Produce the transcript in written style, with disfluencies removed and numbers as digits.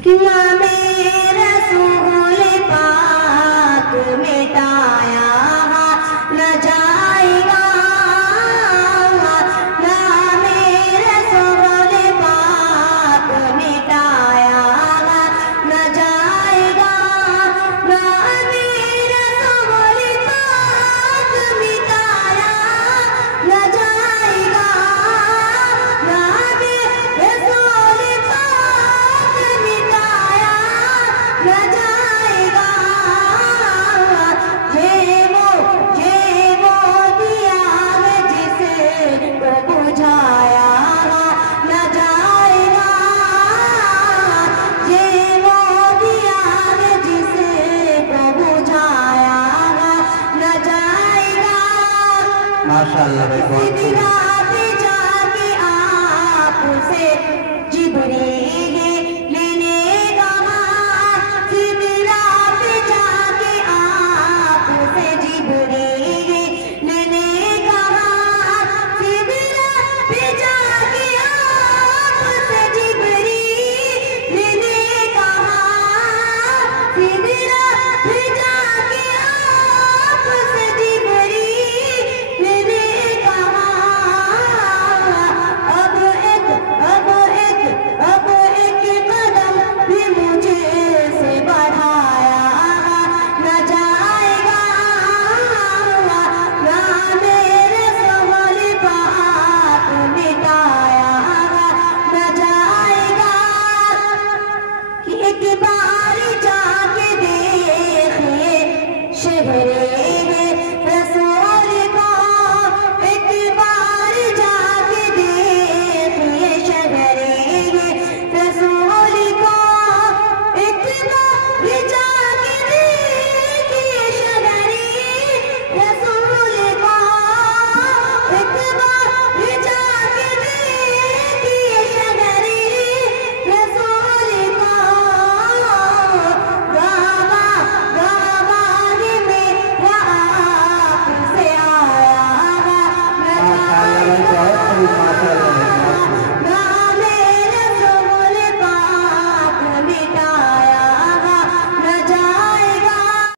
नामे रसूल पाक मिटाया न जाएगा, नामे रसूल पाक मिटाया न जाएगा, नामे रसूल पाक मिटाया न जाएगा, नामे रसूल पाक मिटाया न जाएगा। ये वो दिया है जिसे वो बुझाया न जाएगा, ये वो दिया है जिसे वो बुझाया न जाएगा। माशाअल्लाह भाई, बहुत खूब। रात जाके आपसे जिब्रील लेने कहा, रात जाके आपसे जिब्रील लेने कहा, रात जाके आपसे जिब्रील लेने कहा, रात जाके आपसे जिब्रील लेने कहा। अब एक कदम भी मुझे से बढ़ाया न जाएगा, नामे रसूल पाक मिटाया न जाएगा। कि एक बार जाके देखिए शहरे रसूल को, एक बार जाके देखिए शहरे रसूल को, एक बार जाके देखिए शहरे रसूल को, एक बार जाके देखिए शहरे रसूल को। गवाही में आपसे आया न माशाअल्लाह भाई, बहुत खूब, माशाअल्लाह।